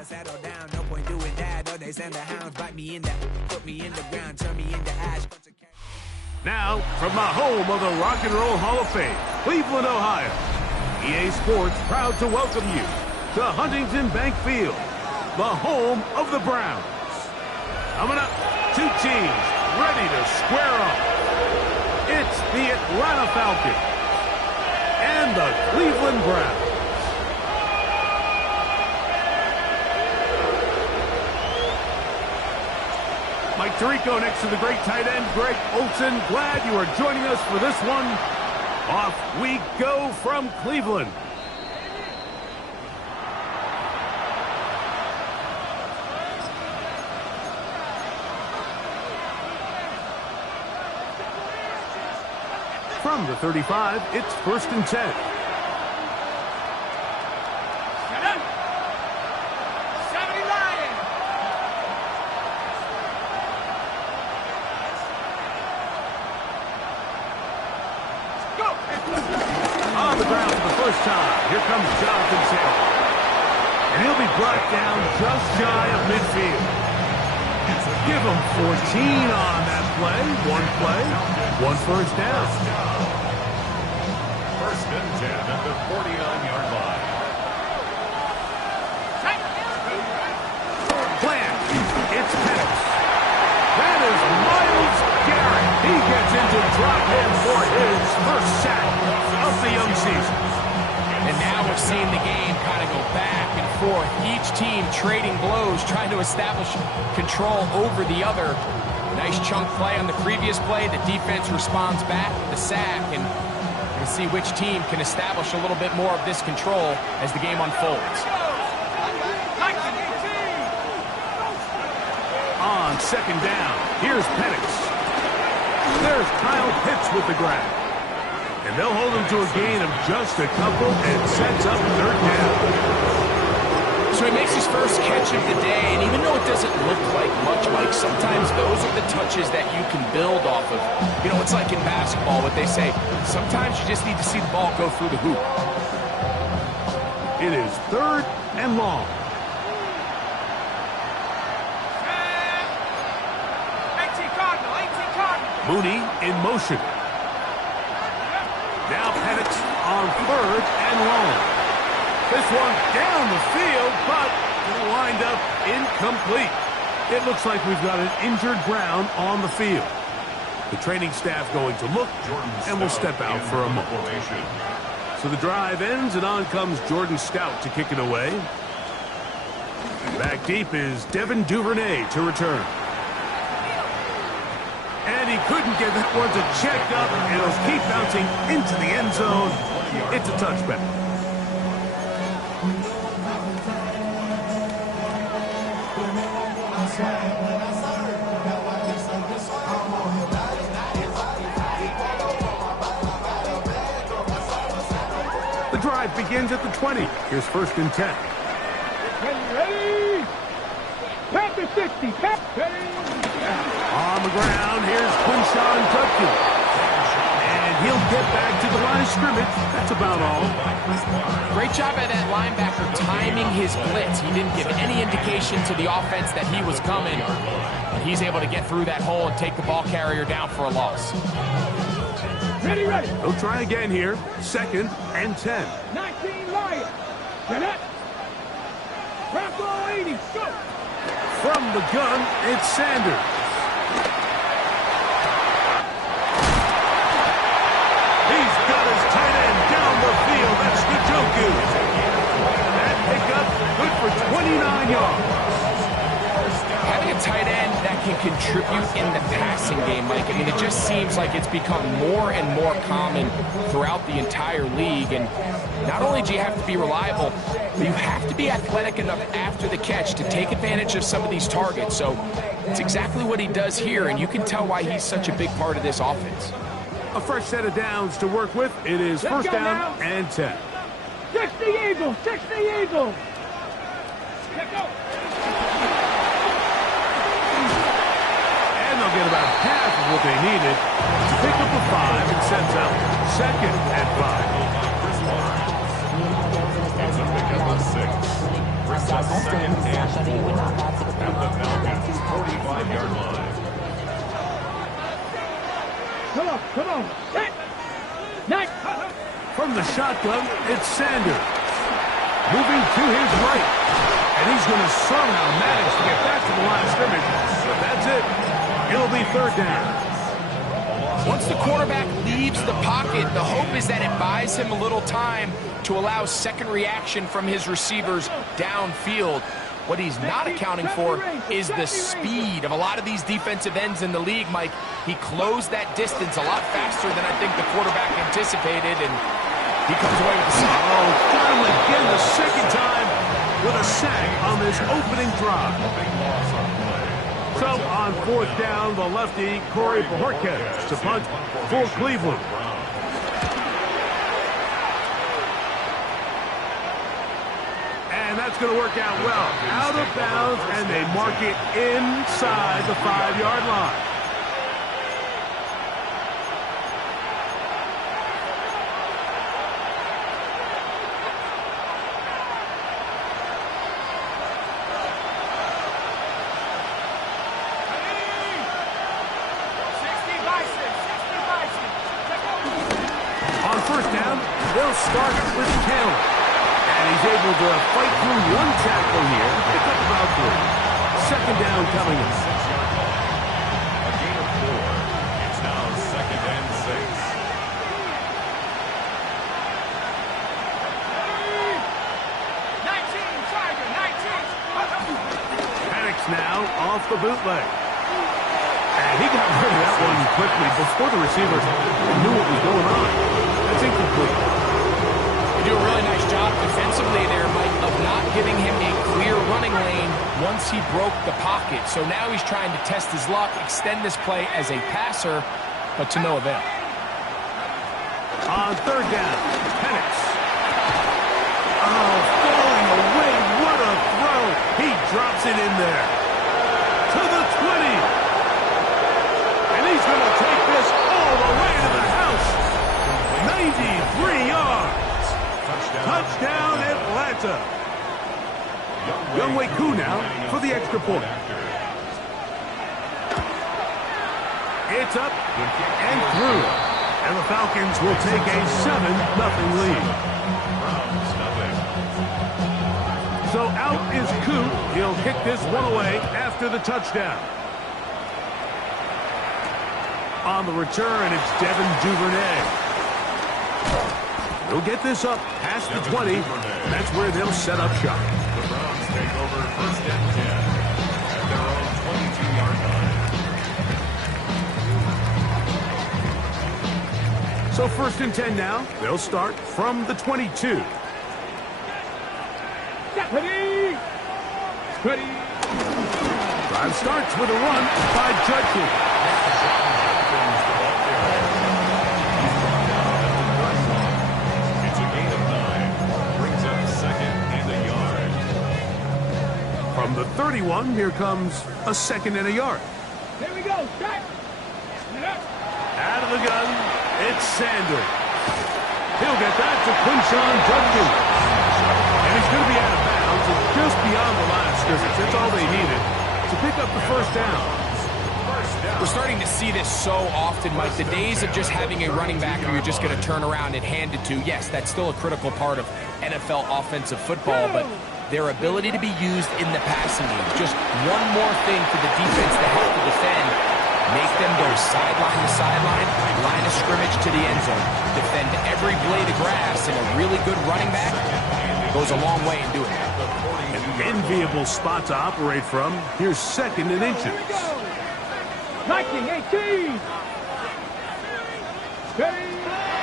Settle down, no point doing that. Or they send the hounds, bite me in the, put me in the ground, turn me into ash. Now, from the home of the Rock and Roll Hall of Fame, Cleveland, Ohio, EA Sports proud to welcome you to Huntington Bank Field, the home of the Browns. Coming up, two teams ready to square off. It's the Atlanta Falcons and the Cleveland Browns. Mike Tirico next to the great tight end, Greg Olsen. Glad you are joining us for this one. Off we go from Cleveland. From the 35, it's 1st and 10. On the ground for the first time. Here comes Jonathan Taylor. And he'll be brought down just shy of midfield. Give him 14 on that play. One first down. 1st and 10 at the 49-yard line. Plant. It's Penix. That is Myles Garrett. He gets into drop in for his first sack of the young season. And now we're seeing the game kind of go back and forth. Each team trading blows, trying to establish control over the other. Nice chunk play on the previous play. The defense responds back with the sack. And we'll see which team can establish a little bit more of this control as the game unfolds. On 2nd down, here's Penix. There's Kyle Pitts with the grab. And they'll hold him to a gain of just a couple and sets up 3rd down. So he makes his first catch of the day, and even though it doesn't look like much, Mike, sometimes those are the touches that you can build off of. You know, it's like in basketball, what they say, sometimes you just need to see the ball go through the hoop. It is 3rd and long. Mooney in motion. Now Penix on 3rd and long. This one down the field, but it'll wind up incomplete. It looks like we've got an injured Brown on the field. The training staff going to look, and will step out for a moment. So the drive ends, and on comes Jordan Stout to kick it away. Back deep is Devin Duvernay to return. And he couldn't get that one to check up, and it'll keep bouncing into the end zone. It's a touchback. The drive begins at the 20. Here's 1st and 10. Ready? Pat the 60. Pat. On the ground, here's Quinshawn Judkins. And he'll get back to the line of scrimmage. That's about all. Great job by that linebacker timing his blitz. He didn't give any indication to the offense that he was coming. And he's able to get through that hole and take the ball carrier down for a loss. Ready. They'll try again here. 2nd and 10. 19 Lions. Get up. Bravo 80. Go. From the gun, it's Sanders. He's got his tight end down the field. That's Njoku. That pickup good for 29 yards. Having a tight end that can contribute in the passing game, Mike, I mean, it just seems like it's become more and more common throughout the entire league. And not only do you have to be reliable, but you have to be athletic enough after the catch to take advantage of some of these targets. So it's exactly what he does here, and you can tell why he's such a big part of this offense. A fresh set of downs to work with. It is 1st down and 10. 60 Eagles. 60 Eagles. Let's go. And they'll get about half of what they needed to pick up a 5 and sets up 2nd and 5. It's a pick up of 6. and 4 at the Falcons' 45-yard line. Come on. Set. Nice. From the shotgun, it's Sanders. Moving to his right. And he's going to somehow manage to get back to the line of scrimmage. But that's it. It'll be third down. Once the quarterback leaves the pocket, the hope is that it buys him a little time to allow second reaction from his receivers downfield. What he's not accounting for is the speed of a lot of these defensive ends in the league, Mike. He closed that distance a lot faster than I think the quarterback anticipated, and he comes away with the sack. Oh, got him again the second time with a sack on this opening drive. So on fourth down, the lefty, Corey Bojorquez to punt for Cleveland. And that's going to work out well. Out of bounds, and they mark it inside the 5-yard line. On first down, they'll start with Taylor. And he's able to fight through one tackle here. Pick up about 3. Second down coming in. A gain of 4. It's now 2nd and 6. 19. Penix now off the bootleg. And he got rid of that one quickly before the receiver knew what was going on. That's incomplete. They do a really nice job defensively there, Mike, of not giving him a clear running lane once he broke the pocket. So now he's trying to test his luck, extend this play as a passer, but to no avail. On third down, Penix. Oh, falling away. What a throw. He drops it in there. To the 20. And he's going to take this all the way to the house. 93 yards. Touchdown, Atlanta. Younghoe Koo now for the extra point. It's up and through. And the Falcons will take a 7-0 lead. So out is Koo. He'll kick this one away after the touchdown. On the return, it's Devin Duvernay. They'll get this up past the 20. That's where they'll set up shop. The Browns take over 1st and 10 at their own 22-yard line. So 1st and 10 now. They'll start from the 22. Ready. Drive starts with a run by Judkins. It's a gain of 9. Brings up 2nd and a yard. From the 31, here comes a 2nd and a yard. Here we go. Start. Out of the gun, it's Sanders. He'll get that to Quinshon Judkins. And he's going to be out of bounds and just beyond the line of scrimmage. That's all they needed to pick up the first down. We're starting to see this so often, Mike. The days of just having a running back who you're just going to turn around and hand it to, yes, that's still a critical part of NFL offensive football, but their ability to be used in the passing game, just one more thing for the defense to have to defend, make them go sideline to sideline, line of scrimmage to the end zone, defend every blade of grass, and a really good running back goes a long way in doing that. An enviable spot to operate from. Here's 2nd and inches. 19, 18. Ready.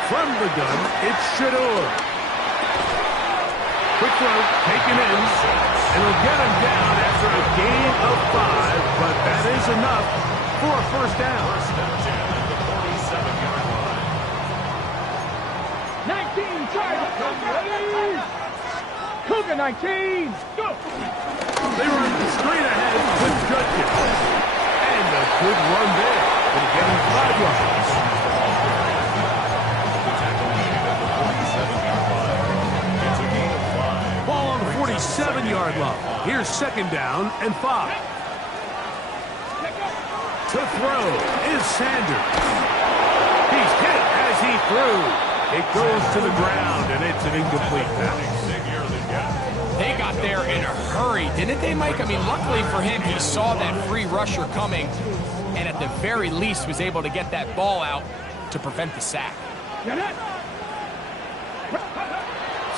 From the gun, it's Shador. Quick throw, taken in. And he'll get him down after a gain of 5, but that is enough for a first down. 1st and 10 at the 47-yard line. 19, charge. Ready. Cougar 19. Go. They run straight ahead with Judkins. And a good run there. It'll get him 5 yards. The tackle made at the 47-yard line. It's a gain of 5. Ball on the 48. 37-yard line. Here's 2nd down and 5. To throw is Sanders. He's hit as he threw. It goes to the ground, and it's an incomplete pass. They got there in a hurry, didn't they, Mike? I mean, luckily for him, he saw that free rusher coming, and at the very least was able to get that ball out to prevent the sack.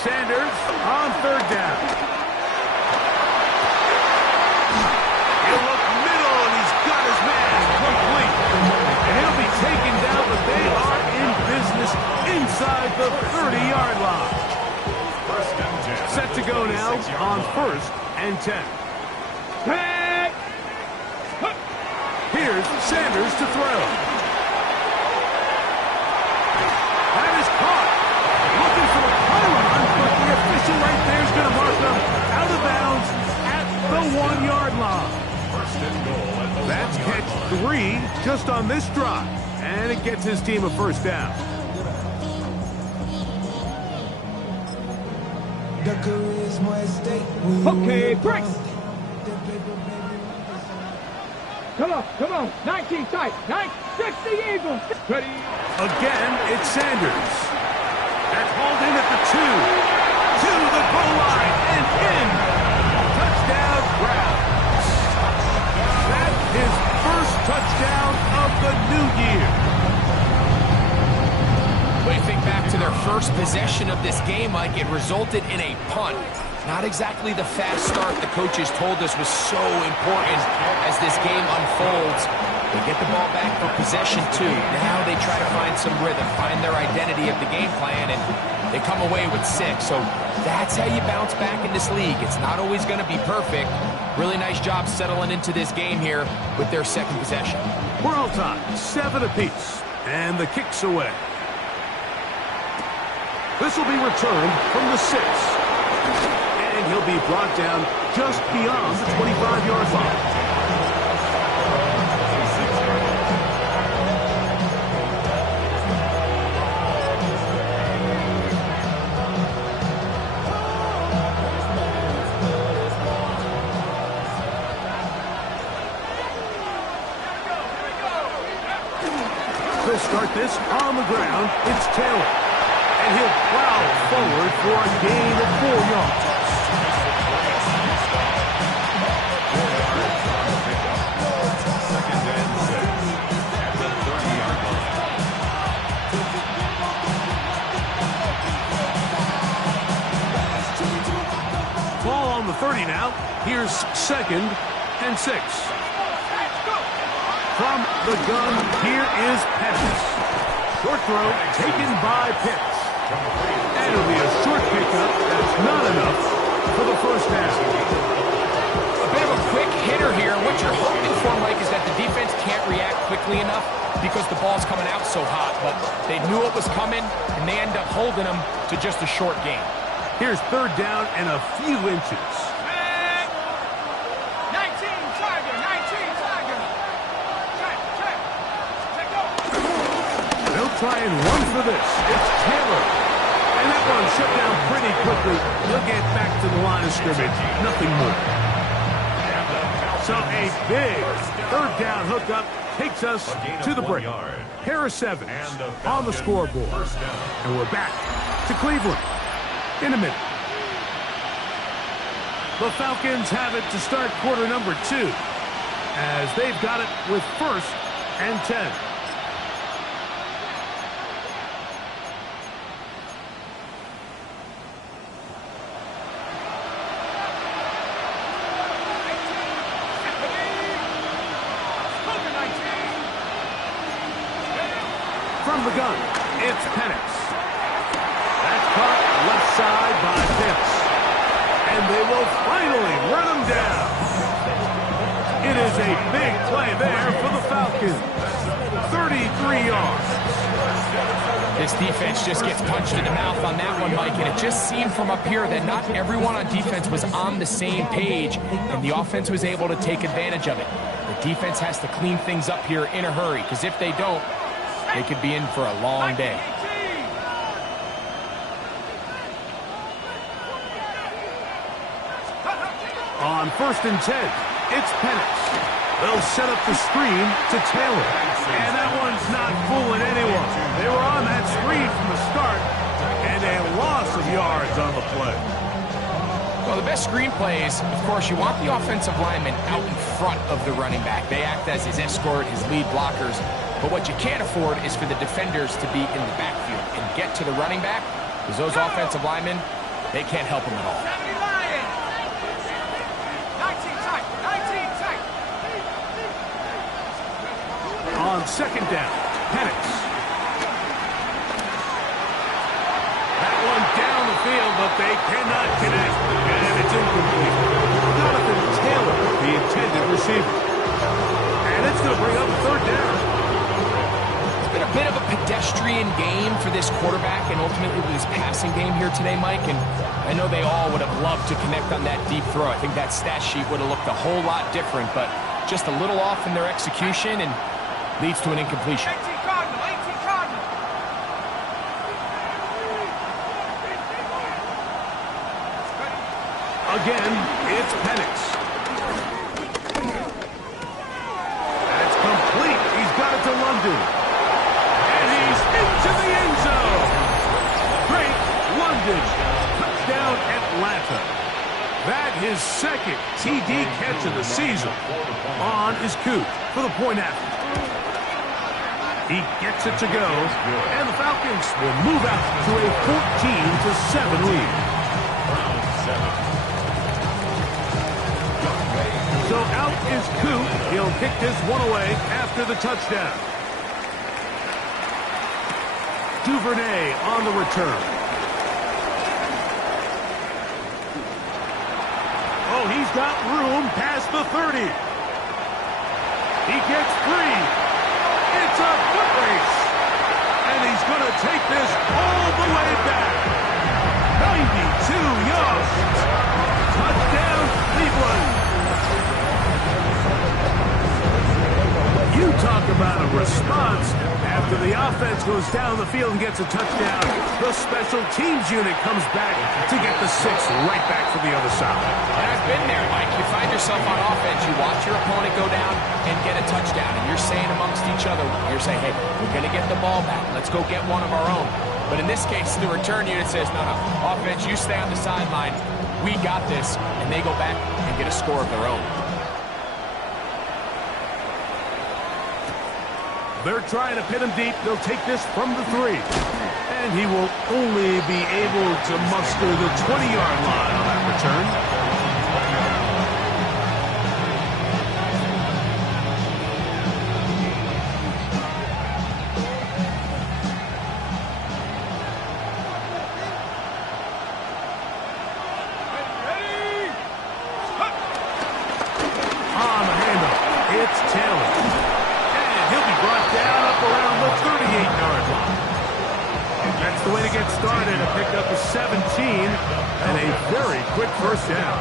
Sanders on 3rd down. He'll look middle, and he's got his man complete. And he'll be taken down, but they are in business inside the 30-yard line. Set to go now on 1st and 10. Here's Sanders to throw. That is caught. Looking for a pylon, but the official right there is going to mark them out of bounds at the 1-yard line. That's catch 3 just on this drive, and it gets his team a 1st down. Okay, break. Come on. 19 tight. 60 Eagles. Ready. Again, it's Sanders. That's hauled in at the 2. To the goal line and in. Touchdown, Browns. That's his first touchdown of the new year. When you think back to their first possession of this game, Mike, it resulted in a punt. Not exactly the fast start the coaches told us was so important as this game unfolds. They get the ball back for possession 2. Now they try to find some rhythm, find their identity of the game plan, and they come away with 6. So that's how you bounce back in this league. It's not always going to be perfect. Really nice job settling into this game here with their 2nd possession. We're all tied, 7 apiece, and the kick's away. This will be returned from the 6. And he'll be brought down just beyond the 25-yard line. He'll start this on the ground. It's Taylor. And he'll plow forward for a gain of 4 yards. Ball on the 30 now. Here's 2nd and 6. From the gun, here is Pettis. Short throw taken by Pitts. And it'll be a short pickup. That's not enough for the 1st down. A bit of a quick hitter here. What you're hoping for, Mike, is that the defense can't react quickly enough because the ball's coming out so hot. But they knew it was coming, and they end up holding them to just a short gain. Here's 3rd down and a few inches. 19 Tiger. Check go. They'll try and run for this. It's Taylor. And that one shut down pretty quickly. He'll get back to the line of scrimmage. Nothing more. So a big 3rd down hookup takes us to the break. Harris Evans on the scoreboard. And we're back to Cleveland in a minute. The Falcons have it to start quarter number 2 as they've got it with 1st and 10. From the gun, it's Penix. That's caught left side by Pitts. And they will finally run him down. It is a big play there for the Falcons. 33 yards. This defense just gets punched in the mouth on that one, Mike, and it just seemed from up here that not everyone on defense was on the same page, and the offense was able to take advantage of it. The defense has to clean things up here in a hurry, because if they don't, they could be in for a long day. On 1st and 10, it's Penix. They'll set up the screen to Taylor. And that one's not fooling anyone. They were on that screen from the start, and a loss of yards on the play. Well, the best screen plays, of course, you want the offensive lineman out in front of the running back. They act as his escort, his lead blockers. But what you can't afford is for the defenders to be in the backfield and get to the running back, because those offensive linemen, they can't help him at all. 70 Lions. 19 tight. 19 tight. On 2nd down, Penix. That one down the field, but they cannot connect. And it's incomplete. Jonathan Taylor, the intended receiver. And it's going to bring up 3rd down. It's been a bit of a pedestrian game for this quarterback and ultimately this passing game here today, Mike. And I know they all would have loved to connect on that deep throw. I think that stat sheet would have looked a whole lot different, but just a little off in their execution and leads to an incompletion. 18 Cardinal. 18 Cardinal. Again, it's Penix. That's complete. He's got it to London. And he's into the end zone. Great London. Touchdown Atlanta. That his 2nd TD catch of the season. On is Coop for the point after. He gets it to go, and the Falcons will move out to a 14-7 lead. So out is Coop. He'll kick this one away after the touchdown. Duvernay on the return. Oh, he's got room past the 30. He gets free. It's a foot race. And he's going to take this all the way back. 92 yards. Touchdown, Cleveland. You talk about a response. After the offense goes down the field and gets a touchdown, the special teams unit comes back to get the 6 right back from the other side. And I've been there, Mike. You find yourself on offense, you watch your opponent go down and get a touchdown, and you're saying amongst each other, you're saying, hey, we're going to get the ball back. Let's go get one of our own. But in this case, the return unit says, no, offense, you stay on the sideline. We got this. And they go back and get a score of their own. They're trying to pin him deep. They'll take this from the 3. And he will only be able to muster the 20-yard line on that return. On the handoff, it's Taylor. Brought down up around the 38-yard line. That's the way to get started. A pick up a 17 and a very quick 1st down.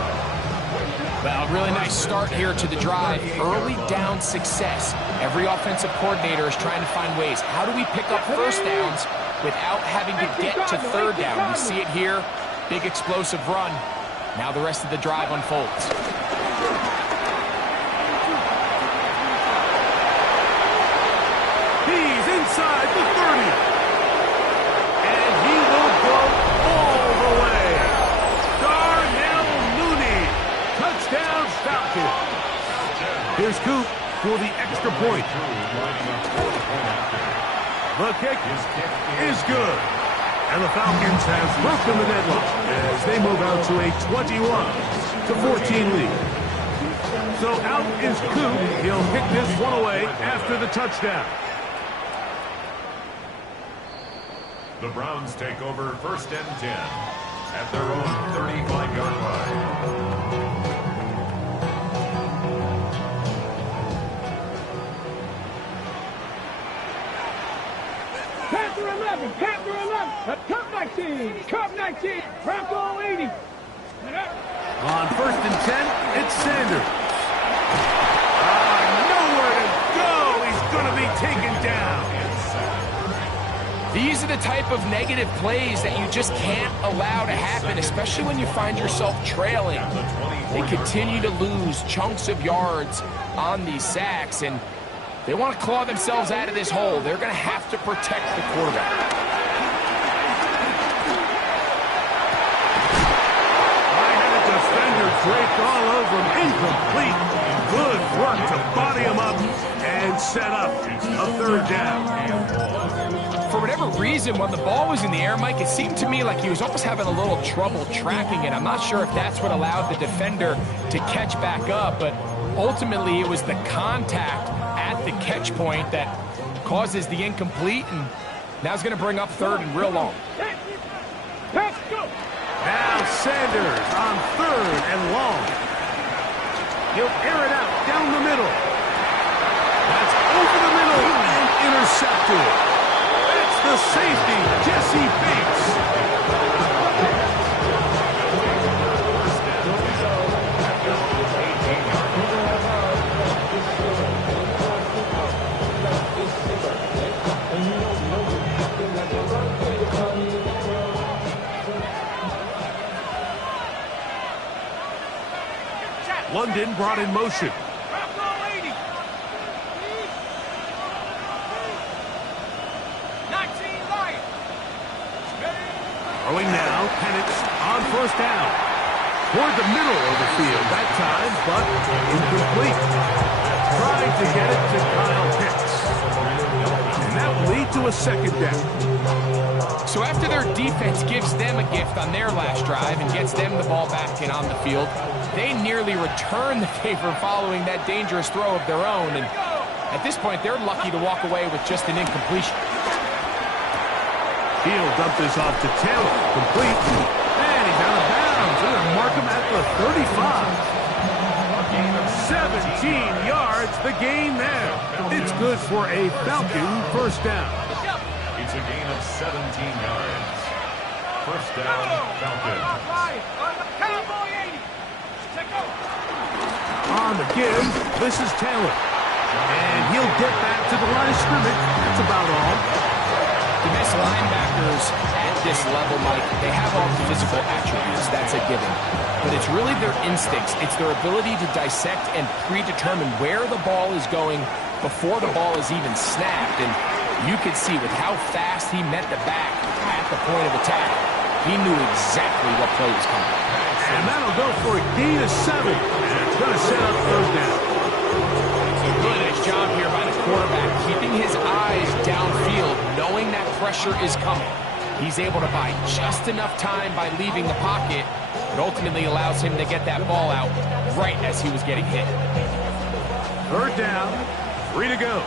Well, really nice start here to the drive. Early down success. Every offensive coordinator is trying to find ways. How do we pick up 1st downs without having to get to 3rd down? We see it here. Big explosive run. Now the rest of the drive unfolds. Inside the 30. And he will go all the way. Darnell Mooney. Touchdown Falcons. Here's Coop for the extra point. The kick is good. And the Falcons have broken the deadlock as they move out to a 21-14 lead. So out is Coop. He'll kick this one away after the touchdown. The Browns take over 1st and 10 at their own 35-yard line. Panther 11. Panther 11. Cup 19. Cup 19. Bronco 80. On 1st and 10, it's Sanders. Nowhere to go. He's going to be taken down. These are the type of negative plays that you just can't allow to happen, especially when you find yourself trailing. They continue to lose chunks of yards on these sacks, and they want to claw themselves out of this hole. They're going to have to protect the quarterback. Draped all over him, incomplete. Good work to body him up and set up a third down. For whatever reason, when the ball was in the air, Mike, it seemed to me like he was almost having a little trouble tracking it. I'm not sure if that's what allowed the defender to catch back up, but ultimately it was the contact at the catch point that causes the incomplete, and now it's going to bring up third and real long. Let's go. Now Sanders on third and long. He'll air it out down the middle. That's over the middle and intercepted. That's the safety, Jesse Bates. London brought in motion. Throwing now, Penix on first down. Toward the middle of the field that time, but incomplete. Trying to get it to Kyle Pitts. And that will lead to a second down. So after their defense gives them a gift on their last drive and gets them the ball back and on the field, they nearly return the favor following that dangerous throw of their own. And at this point, they're lucky to walk away with just an incompletion. He'll dump this off to Taylor. Complete. And he's out of bounds. They're going to mark him at the 35. 17 yards, the gain there. It's good for a Falcon first down. It's a gain of 17 yards. First down, Falcons. On the give, this is Taylor. And he'll get back to the line of scrimmage. That's about all. The best linebackers at this level, Mike, they have all the physical attributes. That's a given. But it's really their instincts. It's their ability to dissect and predetermine where the ball is going before the ball is even snapped. And you could see with how fast he met the back at the point of attack, he knew exactly what play was coming. And that'll go for a gain of 7. And it's going to set up third down. Really nice job here by the quarterback, keeping his eyes downfield, knowing that pressure is coming. He's able to buy just enough time by leaving the pocket, but ultimately allows him to get that ball out right as he was getting hit. Third down, 3 to go.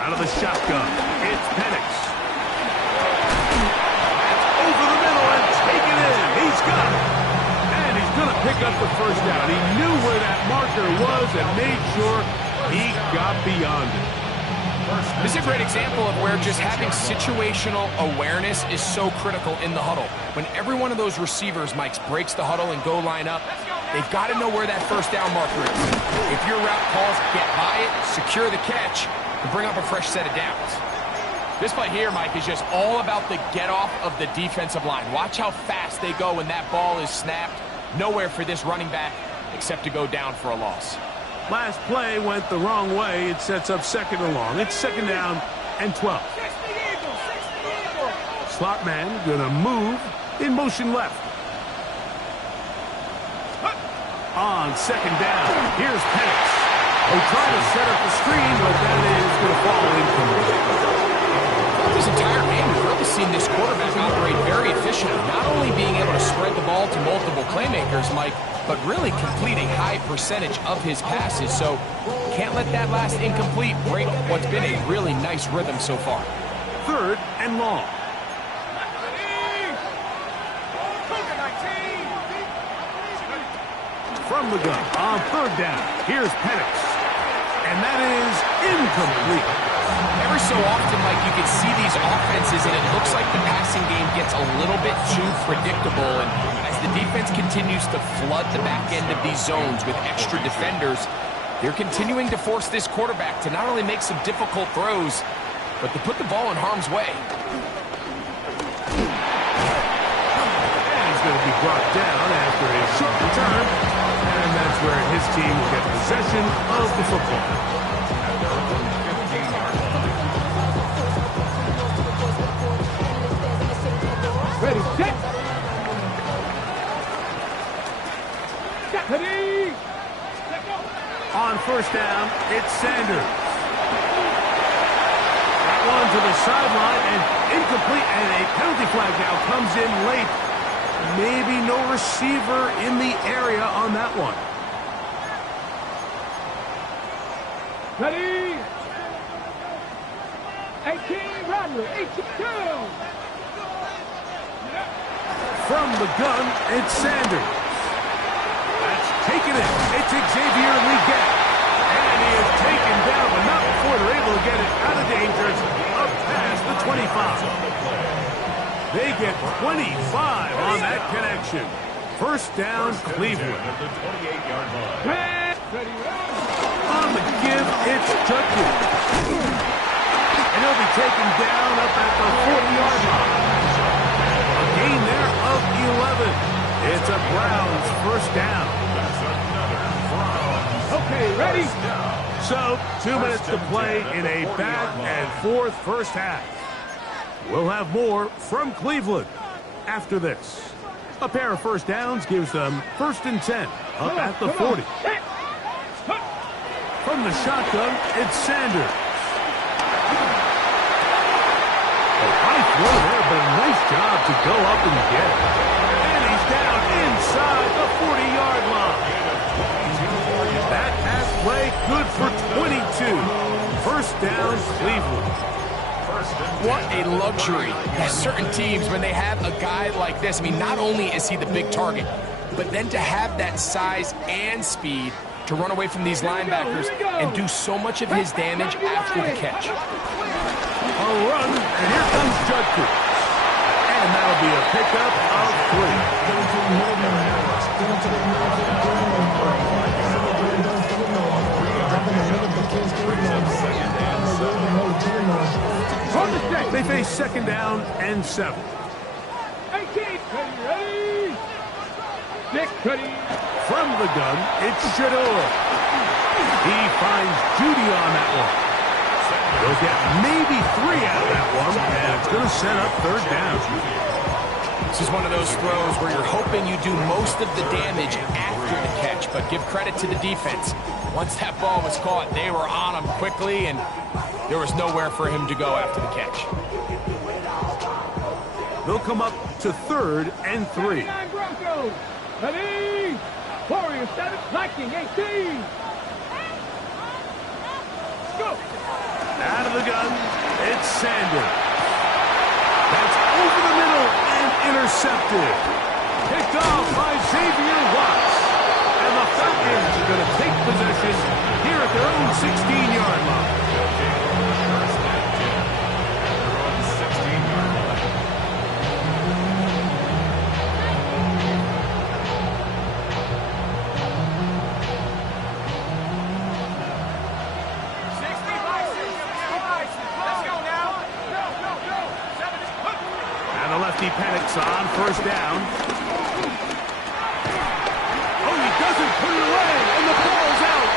Out of the shotgun, it's Penix. That's over the middle and taken in. He's got it. And he's going to pick up the first down. He knew where that marker was and made sure he got beyond it. This is a great example of where just having situational awareness is so critical in the huddle. When every one of those receivers, Mike, breaks the huddle and go line up, they've got to know where that first down marker is. If your route calls, get by it, secure the catch, and bring up a fresh set of downs. This play here, Mike, is just all about the get-off of the defensive line. Watch how fast they go when that ball is snapped. Nowhere for this running back except to go down for a loss. Last play went the wrong way. It sets up second and long. It's second down and 12. Slot man going to move in motion left. On second down, here's Penix. They try to set up the screen, but that is going to fall incomplete. This entire game, we've really seen this quarterback operate very efficiently, not only being able to spread the ball to multiple playmakers, Mike, but really complete a high percentage of his passes. So can't let that last incomplete break what's been a really nice rhythm so far. Third and long. From the gun on third down, here's Penix. And that is incomplete. Every so often, Mike, you can see these offenses, and it looks like the passing game gets a little bit too predictable. And as the defense continues to flood the back end of these zones with extra defenders, They're continuing to force this quarterback to not only make some difficult throws, but to put the ball in harm's way. And he's going to be brought down after a short return, and that's where his team will get possession of the football. Ready, set. Ready. Let go. On first down, it's Sanders. That one to the sideline and incomplete, and a penalty flag now comes in late. Maybe no receiver in the area on that one. Ready. 18, Rodney. 18, 2. From the gun, it's Sanders. That's taken in. It's Xavier Leggett. And he is taken down, but not before they're able to get it out of danger. Up past the 25. They get 25 on that connection. First down, Cleveland. On the give, it's Judkins. And he'll be taken down up at the 40-yard line. A gain there of 11. It's a Browns first down. Okay, ready. So, 2 minutes to play in a back-and-forth first half. We'll have more from Cleveland after this. A pair of first downs gives them 1st and 10 up at the 40. From the shotgun, it's Sanders. A high throw there, but a nice job to go up and get it. And he's down inside the 40-yard line. That pass play good for 22. First down, Cleveland. What a luxury. There's certain teams, when they have a guy like this, I mean, not only is he the big target, but then to have that size and speed to run away from these linebackers and do so much of his damage after the catch. A run, and here comes Judkins. And that'll be a pickup of 3. They face second down and 7. 18, ready. 6, ready. From the gun, it's Shador. He finds Judy on that one. They'll get maybe 3 out of that one, and it's going to set up third down. This is one of those throws where you're hoping you do most of the damage after the catch, but give credit to the defense. Once that ball was caught, they were on him quickly, and there was nowhere for him to go after the catch. They'll come up to 3rd and 3. Broncos. Ready. Warriors 7, Viking 18. Go. Out of the gun, it's Sanders. That's over the middle and intercepted. Picked off by Xavier Watts. And the Falcons are going to take possession here at their own 16-yard line. Panics on first down. Oh, he doesn't put it away, and the ball's out.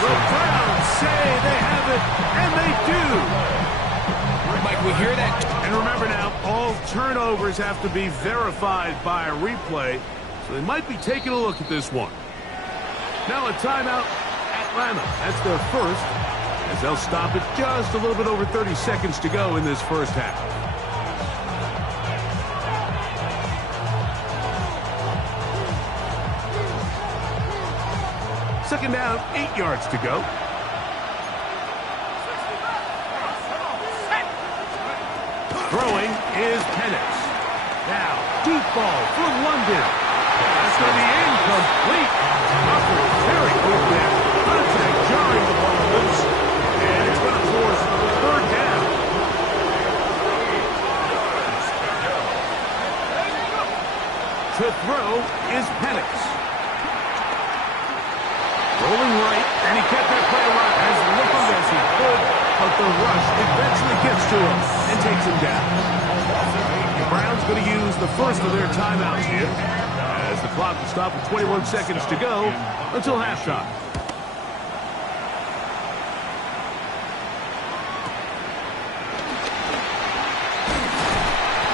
The Browns say they have it, and they do. Mike, we hear that. And remember now, all turnovers have to be verified by a replay, so they might be taking a look at this one. Now a timeout, Atlanta. That's their first, as they'll stop it just a little bit over 30 seconds to go in this first half. Second down, 8 yards to go. Throwing is Penix. Now, deep ball for London. That's going to be incomplete. Ruffles very quickly. Contact jarring the ball loose. And it's going to force third down. To throw is Penix. Rolling right, And he kept that play alive as little as he could, but the rush eventually gets to him and takes him down. The Browns going to use the first of their timeouts here, as the clock will stop with 21 seconds to go until halftime.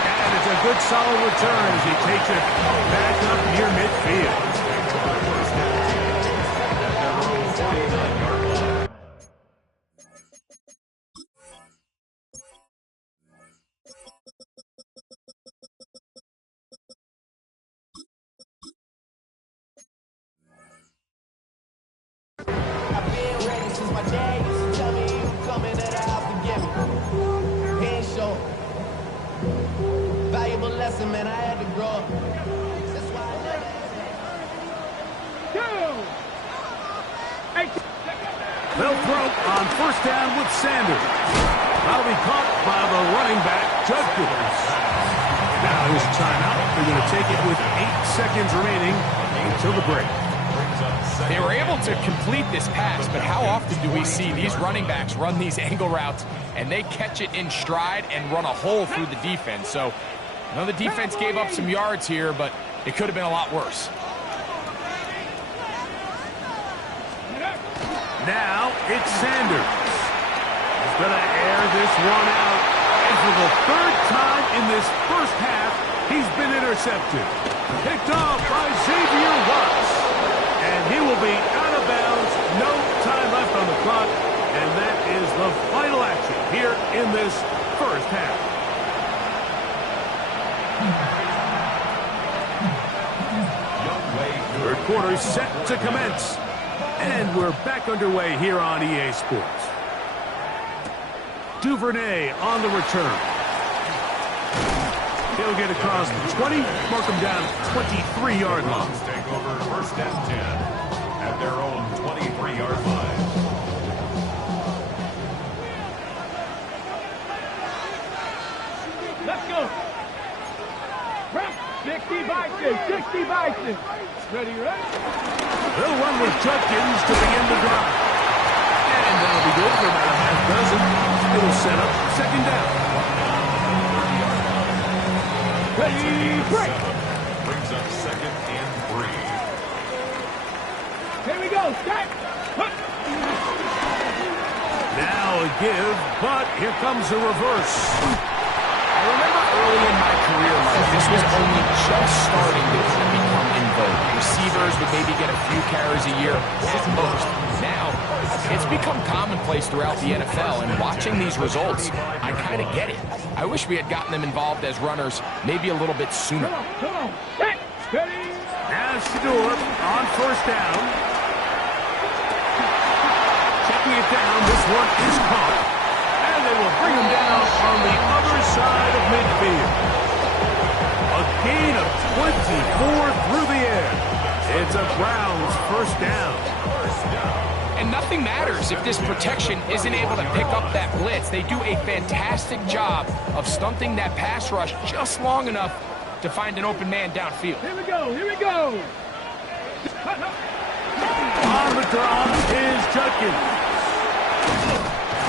And it's a good solid return as he takes it back up near midfield. Valuable lesson, man. I had to grow up. That's why I love it. They'll throw on first down with Sanders. That'll be caught by the running back, Judkins. Now here's a timeout. They're going to take it with 8 seconds remaining until the break. They were able to complete this pass, but how often do we see these running backs run these angle routes and they catch it in stride and run a hole through the defense? So I know the defense gave up some yards here, but it could have been a lot worse. Now it's Sanders. He's going to air this one out. And for the third time in this first half, he's been intercepted. Picked off by Xavier Watts. And he will be out of bounds. No time left on the clock. And that is the final action here in this first half. Third quarter set to commence. And we're back underway here on EA Sports. Duvernay on the return. He'll get across the 20, mark him down 23-yard line. Take over first and 10 at their own 23-yard line. Let's go. 60 Bison. Ready? They'll run with Judkins to begin the drive. And that'll be good for about a half dozen. It'll set up second down. Ready, break. Brings up second and 3. Here we go, Scott. Now a give, but here comes a reverse. I remember early in my career, Mike, this was only just starting to kind of become in vogue. Receivers would maybe get a few carries a year at most. Now, it's become commonplace throughout the NFL, and watching these results, I kind of get it. I wish we had gotten them involved as runners maybe a little bit sooner. Come on. Set. Ready. Now Shador on first down. Checking it down, this one is caught. And they will bring him down on the other side of midfield. A gain of 24 through the air. It's a Browns first down. And nothing matters if this protection isn't able to pick up that blitz. They do a fantastic job of stunting that pass rush just long enough to find an open man downfield. Here we go. On the draw is Judkins.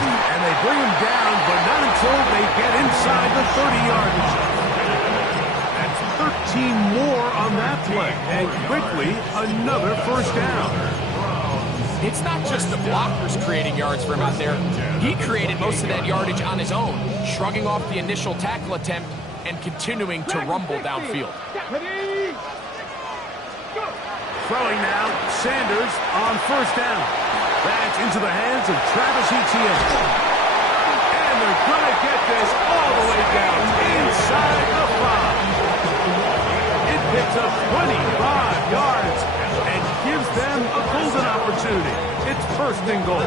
And they bring him down, but not until they get inside the 30-yard line. That's 13 more on that play. And quickly, another first down. It's not just the blockers creating yards for him out there. He created most of that yardage on his own, shrugging off the initial tackle attempt and continuing to rumble downfield. Ready. Go. Throwing now, Sanders on first down. That's into the hands of Travis Etienne. And they're going to get this all the way down inside the 5. It picks up 25 yards and gives them a golden opportunity. It's first and goal.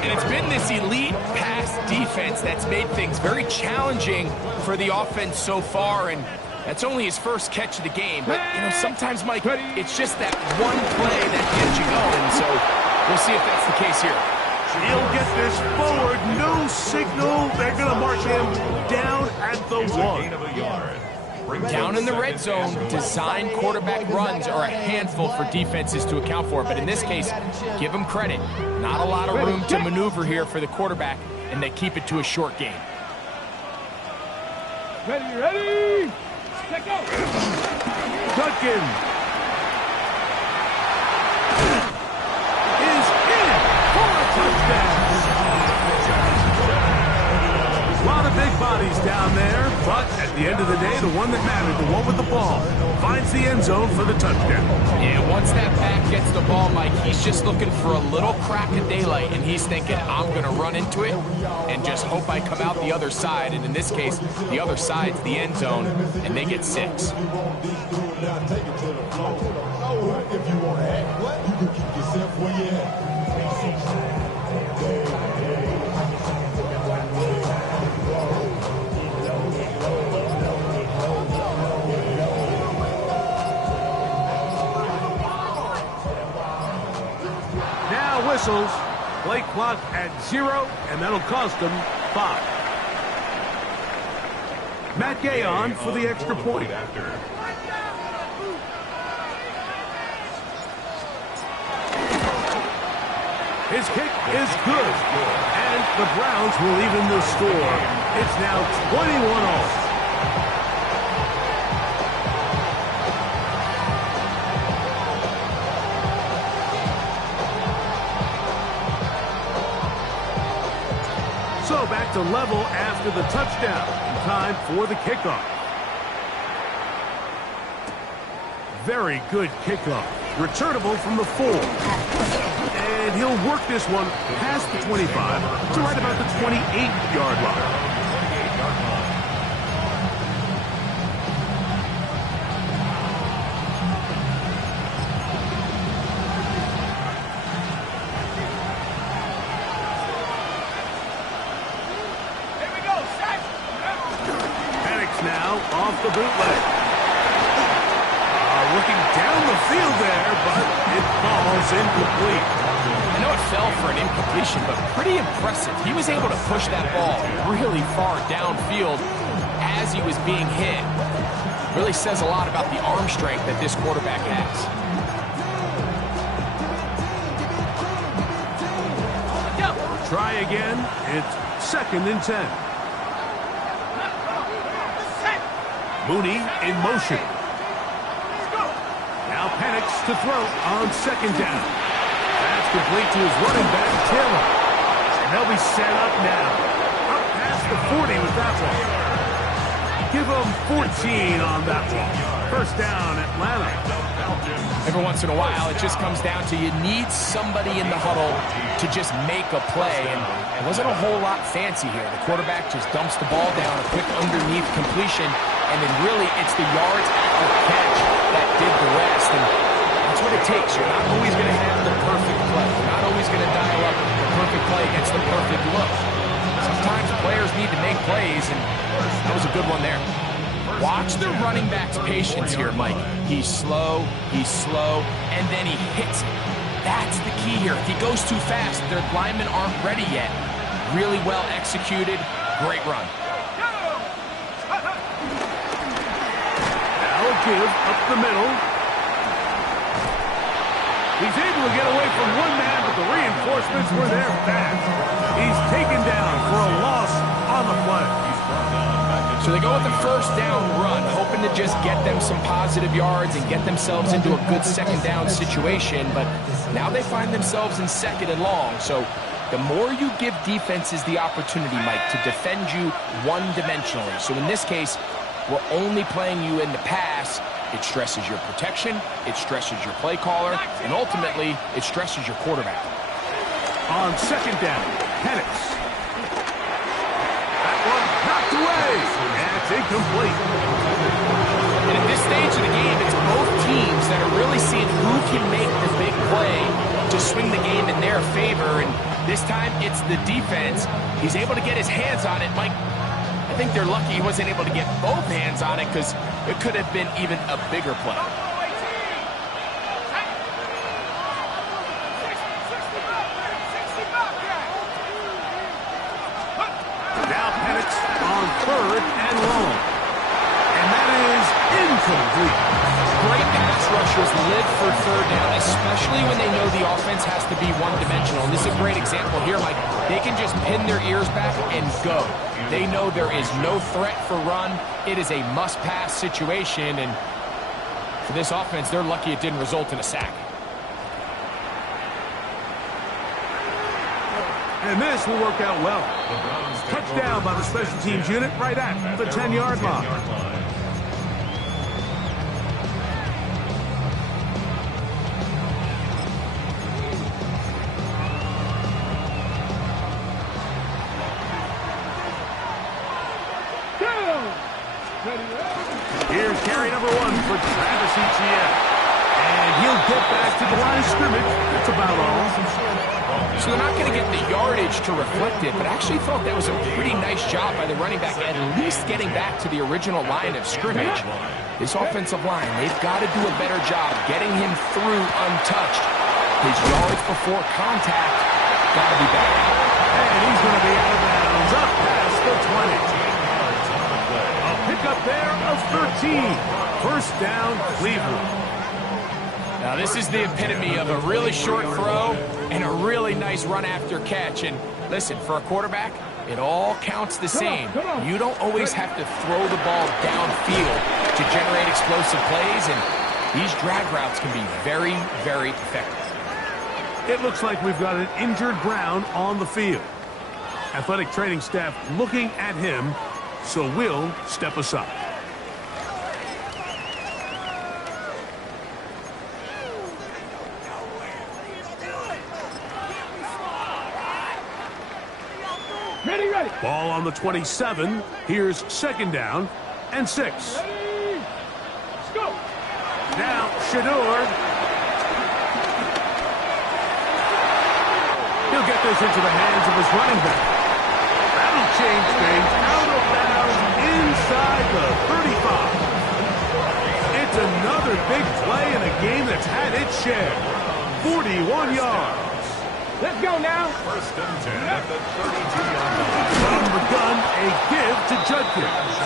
And it's been this elite pass defense that's made things very challenging for the offense so far, and that's only his first catch of the game. But, you know, sometimes, Mike, it's just that one play that gets you going, so we'll see if that's the case here. He'll get this forward, no signal. They're going to mark him down at the 1. Gain of a yard. Down in the red zone, design quarterback runs are a handful for defenses to account for. But in this case, give them credit. Not a lot of room to maneuver here for the quarterback, and they keep it to a short game. Ready? Let go. Duncan is in for a touchdown. A lot of big bodies down there, but at the end of the day, the one that mattered, the one with the ball, finds the end zone for the touchdown. Yeah, once that back gets the ball, Mike, he's just looking for a little crack of daylight, and he's thinking, I'm going to run into it and just hope I come out the other side. And in this case, the other side's the end zone, and they get 6. Whistles, play clock at 0, and that'll cost them 5. Matt Gay on for the extra point. His kick is good, and the Browns will even the score. It's now 21-all. So back to level after the touchdown. Time for the kickoff. Very good kickoff. Returnable from the 4. And he'll work this one past the 25 to right about the 28-yard line. Off the bootleg. Looking down the field there, but it falls incomplete. I know it fell for an incompletion, but pretty impressive. He was able to push that ball really far downfield as he was being hit. Really says a lot about the arm strength that this quarterback has. Try again. It's 2nd and 10. Mooney in motion. Now Penix to throw on 2nd down. That's complete to his running back, Taylor. And they'll be set up now. Up past the 40 with that one. Give them 14 on that one. First down, Atlanta. Every once in a while, it just comes down to you need somebody in the huddle to just make a play. And it wasn't a whole lot fancy here. The quarterback just dumps the ball down, a quick underneath completion. And then really, it's the yards after the catch that did the rest. And that's what it takes. You're not always going to have the perfect play. You're not always going to dial up the perfect play against the perfect look. Sometimes players need to make plays, and that was a good one there. Watch the running back's patience here, Mike. He's slow, and then he hits it. That's the key here. If he goes too fast, their linemen aren't ready yet. Really well executed. Great run. Give up the middle. He's able to get away from one man, but the reinforcements were there fast. He's taken down for a loss on the play. So they go with the first down run, hoping to just get them some positive yards and get themselves into a good second down situation, but now they find themselves in 2nd and long. So the more you give defenses the opportunity, Mike, to defend you one-dimensionally. So in this case, we're only playing you in the pass. It stresses your protection, it stresses your play caller, and ultimately, it stresses your quarterback. On 2nd down, Penix. That one knocked away. That's incomplete. And at this stage of the game, it's both teams that are really seeing who can make the big play to swing the game in their favor. And this time, it's the defense. He's able to get his hands on it. Mike, I think they're lucky he wasn't able to get both hands on it because it could have been even a bigger play. Now Penix on 3rd and long. And that is live for third down, especially when they know the offense has to be one-dimensional. And this is a great example here, Mike. They can just pin their ears back and go. They know there is no threat for run. It is a must-pass situation, and for this offense, they're lucky it didn't result in a sack. And this will work out well. Touchdown by the special teams unit right at the 10-yard line. Here's carry number 1 for Travis Etienne. And he'll get back to the line of scrimmage. That's about all. So they're not going to get the yardage to reflect it, but I actually thought that was a pretty nice job by the running back, at least getting back to the original line of scrimmage. This offensive line, they've got to do a better job getting him through untouched. His yards before contact got to be better. And he's going to be out of bounds, up past the 20. A pickup there of 13. First down, Cleveland. Now this is the epitome of a really short throw and a really nice run after catch. And listen, for a quarterback, it all counts the same. You don't always have to throw the ball downfield to generate explosive plays, and these drag routes can be very, very effective. It looks like we've got an injured Brown on the field. Athletic training staff looking at him, so we'll step aside. Ready. Ball on the 27. Here's second down and 6. Ready. Let's go. Now, Shador. He'll get this into the hands of his running back. That'll change things. Out of bounds inside the 35. It's another big play in a game that's had its share. 41 yards. Let's go now. First and 10 at the 32-yard line. From the gun, a give to Judkins.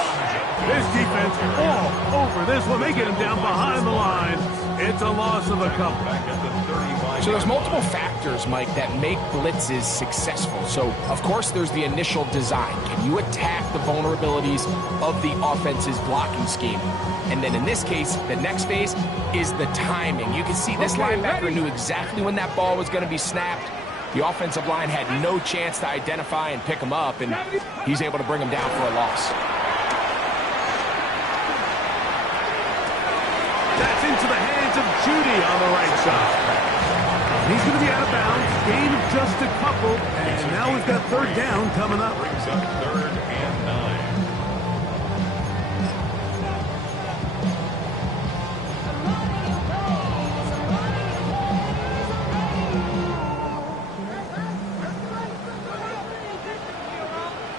This defense all over this one. They get him down behind the line. It's a loss of a couple. Back at the 35. So there's multiple factors, Mike, that make blitzes successful. So, of course, there's the initial design. Can you attack the vulnerabilities of the offense's blocking scheme? And then in this case, the next phase is the timing. You can see this linebacker knew exactly when that ball was going to be snapped. The offensive line had no chance to identify and pick him up, and he's able to bring him down for a loss. That's into the hands of Judy on the right side. He's going to be out of bounds. Gain of just a couple, and now we've got third down coming up. Brings up 3rd and 9.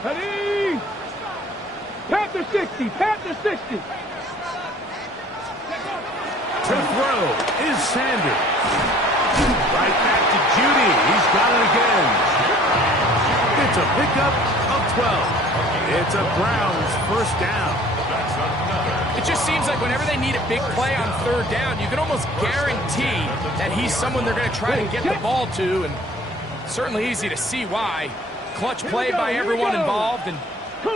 Ready. Panther 60. Panther 60. To throw is Sanders. Right back to Judy. He's got it again. It's a pickup of 12. It's a Browns first down. It just seems like whenever they need a big play on third down, you can almost guarantee that he's someone they're going to try to get the ball to, and certainly easy to see why. Clutch play by everyone involved and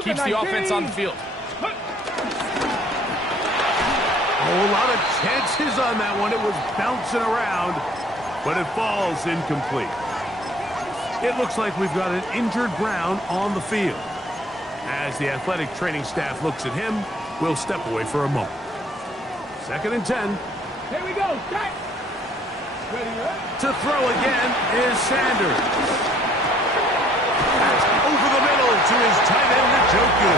keeps the offense on the field. A whole lot of chances on that one. It was bouncing around, but it falls incomplete. It looks like we've got an injured Brown on the field. As the athletic training staff looks at him, we'll step away for a moment. 2nd and 10. Here we go. Set. Ready. To throw again is Sanders. That's over the middle to his tight end, Njoku.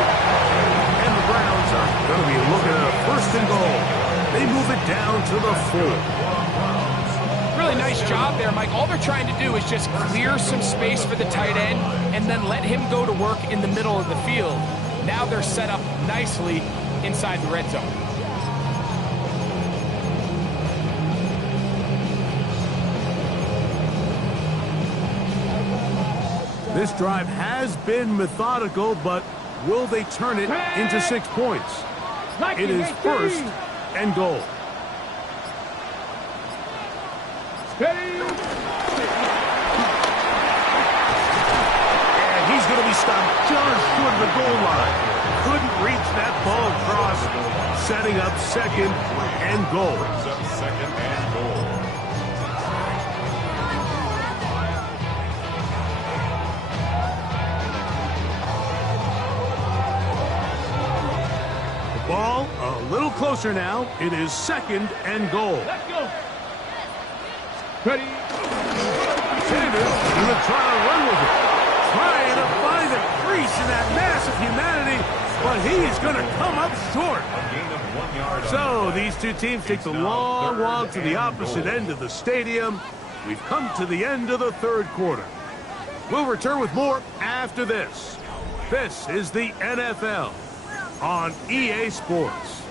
And the Browns are going to be looking at a 1st and goal. They move it down to the 4. Really nice job there, Mike. All they're trying to do is just clear some space for the tight end and then let him go to work in the middle of the field. Now they're set up nicely inside the red zone. This drive has been methodical, but will they turn it into 6 points? It is 1st and goal. Ready? And he's going to be stopped just short of the goal line. Couldn't reach that ball across, setting up second and goal. Brings up second and goal. Ball a little closer now. It is second and goal. Let's go. Ready? Sanders going to try to run with it. Trying to find a crease in that mass of humanity, but he's going to come up short. A gain of 1 yard. So these two teams take the long walk to the opposite end of the stadium. We've come to the end of the third quarter. We'll return with more after this. This is the NFL on EA Sports.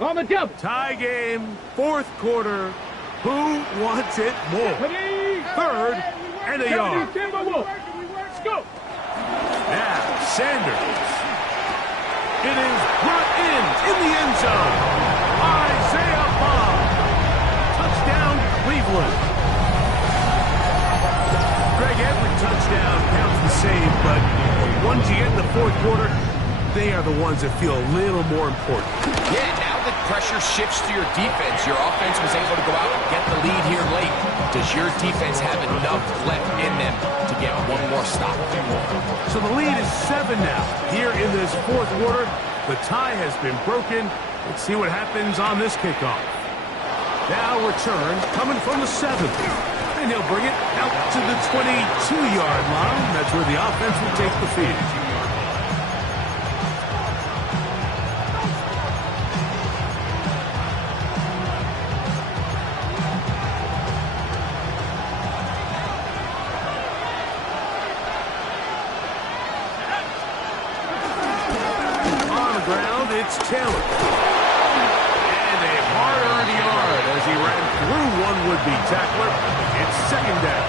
On the double. Tie game, fourth quarter. Who wants it more? Ready? Third and a yard. 70, let's go. Now, Sanders. It is brought in the end zone. Isaiah Bond. Touchdown, Cleveland. Greg, every touchdown counts the same, but once you get in the fourth quarter, they are the ones that feel a little more important. Yeah, now the pressure shifts to your defense. Your offense was able to go out and get the lead here late. Does your defense have enough left in them to get one more stop? So the lead is 7 now. Here in this fourth quarter, the tie has been broken. Let's see what happens on this kickoff. Now return coming from the 7. And he'll bring it out to the 22-yard line. That's where the offense will take the field. It's Taylor. And a hard-earned yard as he ran through one would-be tackler. It's second down.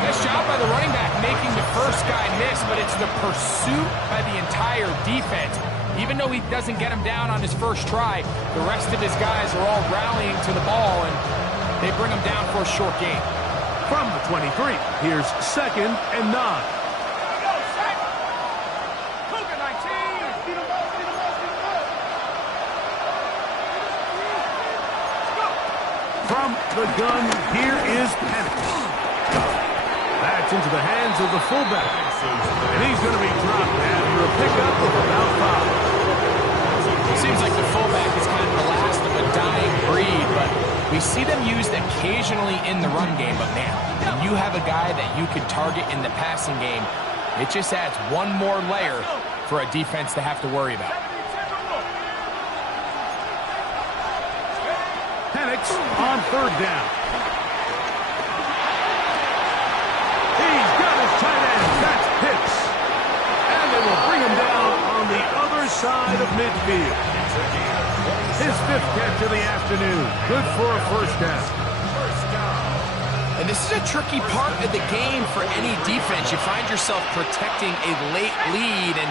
Nice job by the running back making the first guy miss, but it's the pursuit by the entire defense. Even though he doesn't get him down on his first try, the rest of his guys are all rallying to the ball, and they bring him down for a short gain. From the 23, here's second and 9. From the gun, here is Penix. That's into the hands of the fullback. And he's going to be dropped after a pickup of about 5. Seems like the fullback is kind of the last of a dying breed, but we see them used occasionally in the run game. But man, when you have a guy that you can target in the passing game, it just adds one more layer for a defense to have to worry about. Penix on third down. He's got his tight end. That's Pitts. And they will bring him down on the other side of midfield. His 5th catch of the afternoon. Good for a first down. And this is a tricky part of the game for any defense. You find yourself protecting a late lead, and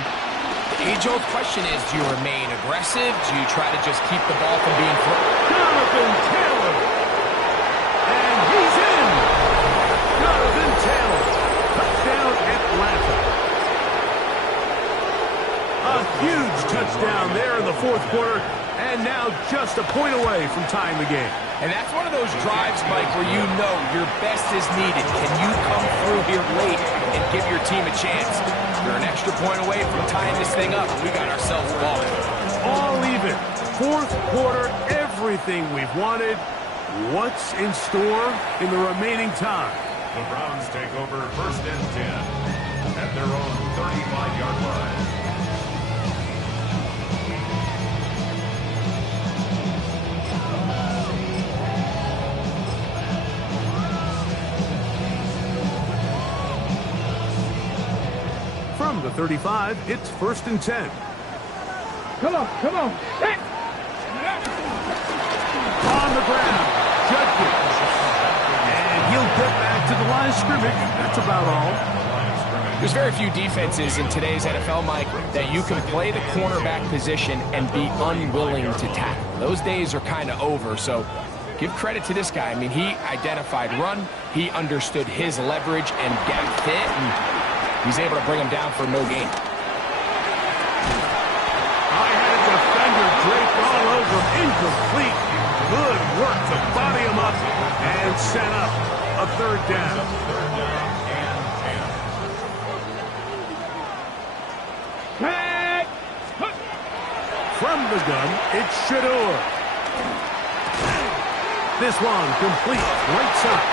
the age-old question is, do you remain aggressive? Do you try to just keep the ball from being thrown? Jonathan Taylor. And he's in. Jonathan Taylor. Touchdown Atlanta. A huge touchdown there in the fourth quarter, and now just a point away from tying the game. And that's one of those drives, Mike, where you know your best is needed. Can you come through here late and give your team a chance? You're an extra point away from tying this thing up, and we got ourselves a ball. All even. Fourth quarter, everything we've wanted. What's in store in the remaining time? The Browns take over first and 10 at their own 35-yard line. From the 35, it's first and 10. Come on. Hey. On the ground, Judkins. And he'll get back to the line of scrimmage. That's about all. There's very few defenses in today's NFL, Mike, that you can play the cornerback position and be unwilling to tackle. Those days are kind of over, so give credit to this guy. I mean, he identified run, he understood his leverage and gap fit, and he's able to bring him down for no gain. I had a defender draped all over him, incomplete. Good work to body him up and set up a third down. From the gun, it's Shador. This one complete, right side.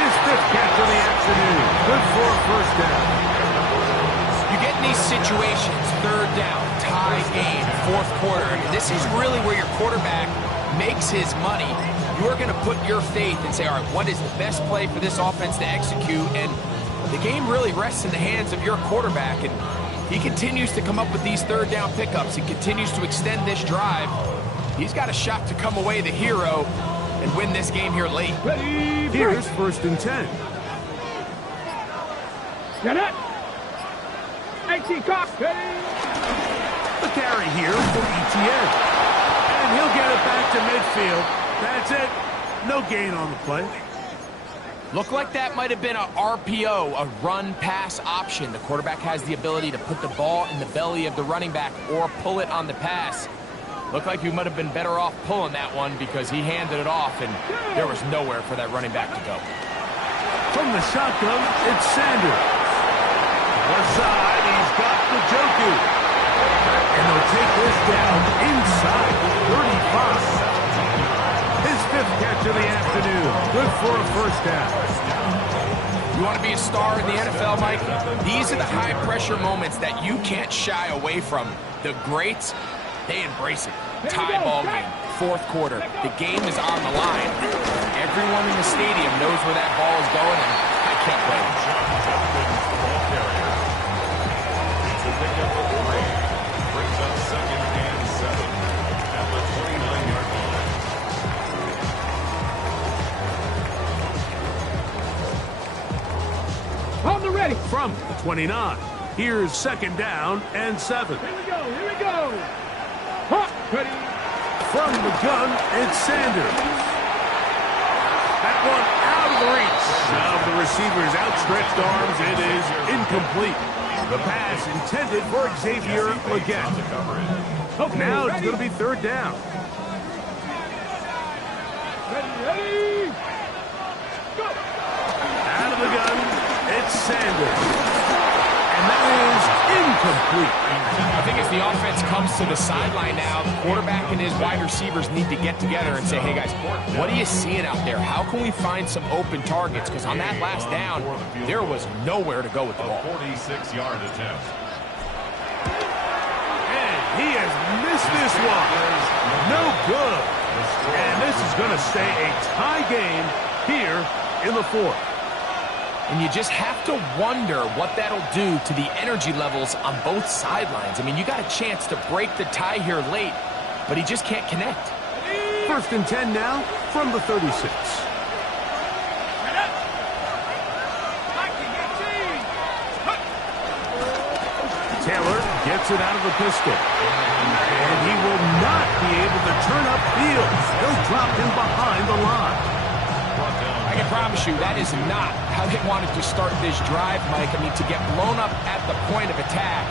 His fifth catch of the afternoon. Good for a first down. You get in these situations, third down, tie game, fourth quarter. I mean, this is really where your quarterback makes his money. You're going to put your faith and say, all right, what is the best play for this offense to execute? And the game really rests in the hands of your quarterback. And he continues to come up with these third down pickups. He continues to extend this drive. He's got a shot to come away the hero and win this game here late. Here's 1st and 10. Get it. 18 cock. The carry here for ETN. And he'll get it back to midfield. That's it. No gain on the play. Looked like that might have been a RPO, a run-pass option. The quarterback has the ability to put the ball in the belly of the running back or pull it on the pass. Looked like you might have been better off pulling that one because he handed it off, and there was nowhere for that running back to go. From the shotgun, it's Sanders. Left side, he's got the Joku. And they'll take this down inside the 35. His fifth catch of the afternoon. Good for a first down. You want to be a star in the NFL, Mike? These are the high-pressure moments that you can't shy away from. The greats, they embrace it. Tie ball game, fourth quarter. The game is on the line. Everyone in the stadium knows where that ball is going, and I can't blame them. Brings up 2nd and 7 at the 29-yard line. On the ready. From the 29, here's 2nd down and 7. Here we go. Hot. Ready. From the gun, it's Sanders. That one out of the reach of the receiver's outstretched arms. It is incomplete. The pass intended for Xavier Legette. Okay, Now it's ready. going to be 3rd down. Ready. Go. Out of the gun, it's Sanders. And that is incomplete. I think as the offense comes to the sideline now, the quarterback and his wide receivers need to get together and say, hey guys, what are you seeing out there? How can we find some open targets? Because on that last down, there was nowhere to go with the ball. 46-yard attempt. And he has missed this one. No good. And this is going to stay a tie game here in the 4th. And you just have to wonder what that'll do to the energy levels on both sidelines. I mean, you got a chance to break the tie here late, but he just can't connect. 1st and 10 now from the 36. Taylor gets it out of the pistol. And he will not be able to turn up field. He'll drop him behind the line. I can promise you that is not how they wanted to start this drive, Mike. I mean, to get blown up at the point of attack,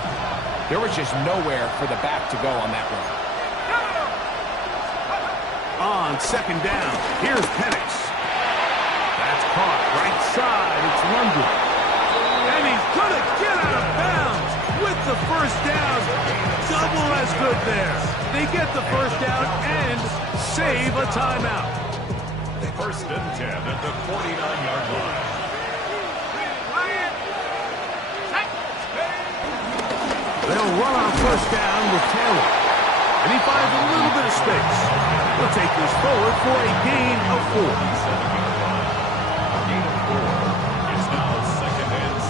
there was just nowhere for the back to go on that run. On 2nd down, here's Penix. That's caught right side. It's London. And he's going to get out of bounds with the first down. Double as good there. They get the first down and save a timeout. 1st and 10 at the 49-yard line. They'll run on 1st down with Taylor. And he finds a little bit of space. He'll take this forward for a gain of 4. 7-yard line. A gain of 4. It's now 2nd and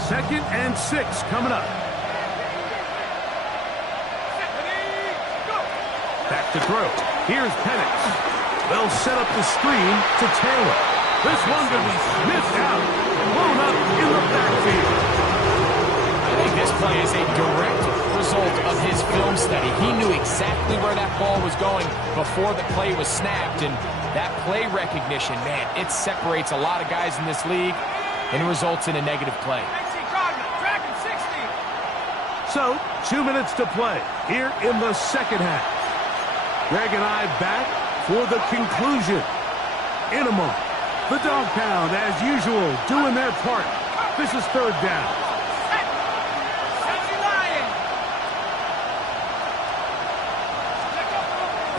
6. 2nd and 6 coming up. Back to throw. Here's Penix. They'll set up the screen to Taylor. This one will be sniffed out. Blown up in the backfield. I think this play is a direct result of his film study. He knew exactly where that ball was going before the play was snapped, and that play recognition, man, it separates a lot of guys in this league and results in a negative play. So, 2 minutes to play here in the second half. Greg and I back for the conclusion. In a moment, the dog pound, as usual, doing their part. This is 3rd down.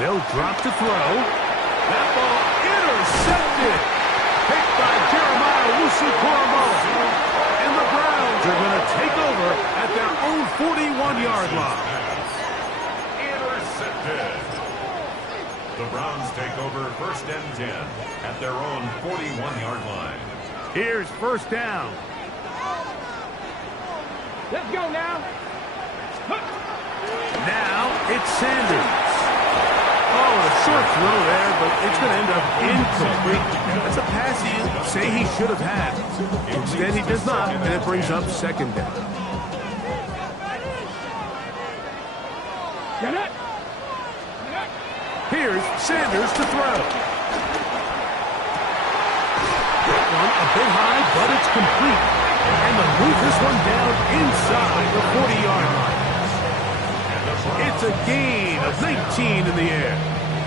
They'll drop to throw. That ball intercepted. Picked by Jeremiah Wusu-Koramoah. And the Browns are going to take over at their own 41-yard line. Intercepted. The Browns take over 1st and 10 at their own 41-yard line. Here's 1st down. Let's go now. Now it's Sanders. Oh, a short throw there, but it's going to end up incomplete. That's a pass he say he should have had. Instead, he does not, and it brings up 2nd down. Get it. Here's Sanders to throw. That one a bit high, but it's complete. And they'll move this one down inside the 40-yard line. It's a gain of 19 in the air.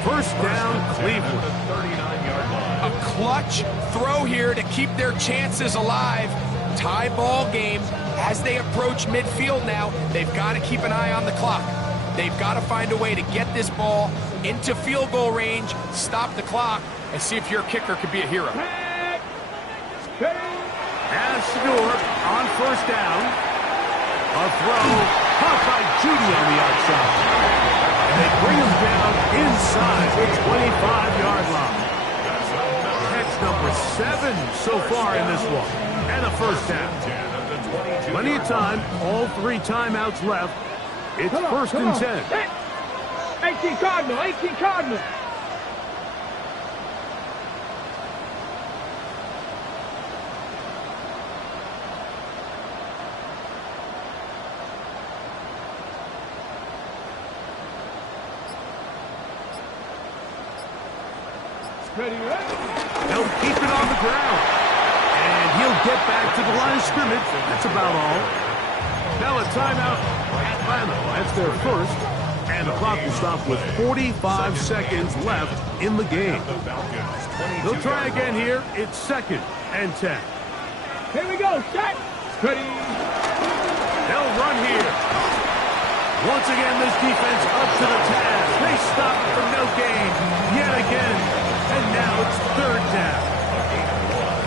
1st down, Cleveland. A clutch throw here to keep their chances alive. Tie ball game. As they approach midfield now, they've got to keep an eye on the clock. They've got to find a way to get this ball into field goal range, stop the clock, and see if your kicker could be a hero. As Shador on 1st down. A throw caught by Judy on the outside. And they bring him down inside the 25-yard line. Catch number 7 so far in this one. And a 1st down. Plenty of time. All 3 timeouts left. It's 1st and 10. 18 Cardinal, 18 Cardinal. Ready. They'll keep it on the ground. And he'll get back to the line of scrimmage. That's about all. Now a timeout. Atlanta. That's their 1st. And the clock will stop with 45 seconds left in the game. They'll try again here. It's 2nd and 10. Here we go. Set. Ready. They'll run here. Once again, this defense up to the task. They stop it for no gain yet again. And now it's 3rd down.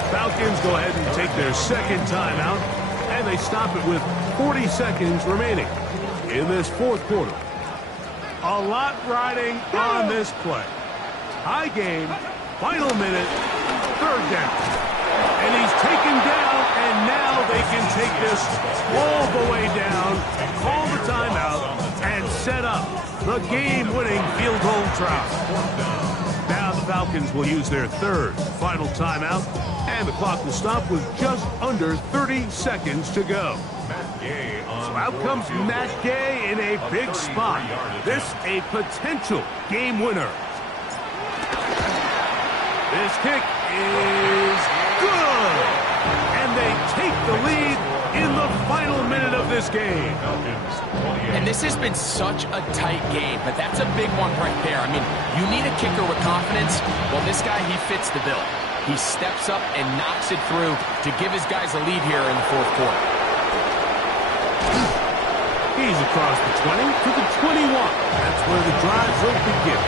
Falcons go ahead and take their 2nd timeout. And they stop it with 40 seconds remaining in this 4th quarter. A lot riding on this play. High game, final minute, 3rd down. And he's taken down, and now they can take this all the way down, call the timeout, and set up the game-winning field goal try. Now the Falcons will use their 3rd final timeout, and the clock will stop with just under 30 seconds to go. So out comes Matt Gay in a big spot. This a potential game winner. This kick is good. And they take the lead in the final minute of this game. And this has been such a tight game, but that's a big one right there. I mean, you need a kicker with confidence. Well, this guy, he fits the bill. He steps up and knocks it through to give his guys a lead here in the 4th quarter. He's across the 20 to the 21. That's where the drive will begin.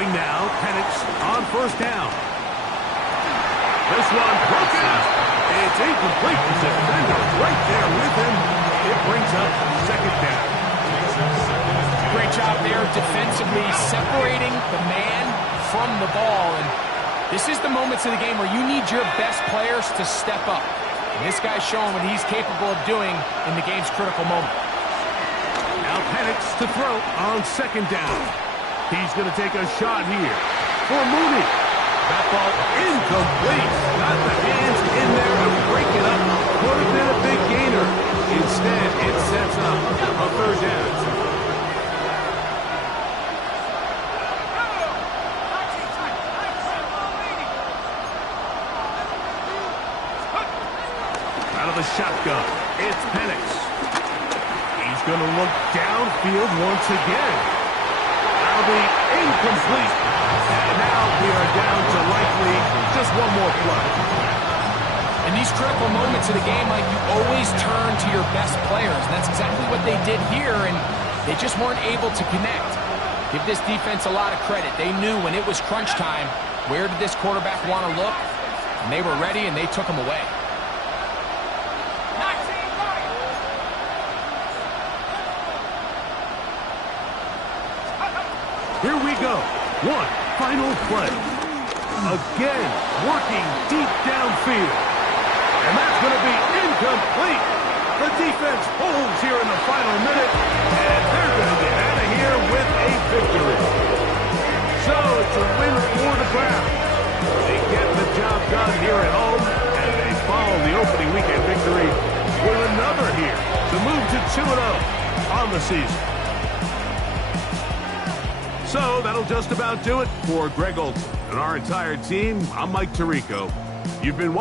Throwing now, Penix on first down. This one broken up. It's incomplete. The defender right there with him. It brings up second down. Great job there defensively, separating the man from the ball. And this is the moments of the game where you need your best players to step up. And this guy's showing what he's capable of doing in the game's critical moment. Now Penix to throw on second down. He's going to take a shot here for Mooney. That ball incomplete. Got the hands in there to break it up. Would have been a big gainer. Instead, it sets up a third down. Out of the shotgun, it's Penix. He's going to look downfield once again. That'll be incomplete. And now we are down to likely just one more play. In these critical moments of the game, Mike, you always turn to your best players. And that's exactly what they did here, and they just weren't able to connect. Give this defense a lot of credit. They knew when it was crunch time, where did this quarterback want to look? And they were ready, and they took him away. Here we go. One final play. Again, working deep downfield. And that's going to be incomplete. The defense holds here in the final minute, and they're going to get out of here with a victory. So it's a win for the Browns. They get the job done here at home, and they follow the opening weekend victory with another here to move to 2-0 on the season. So that'll just about do it for Greg Olson and our entire team. I'm Mike Tirico. You've been watching.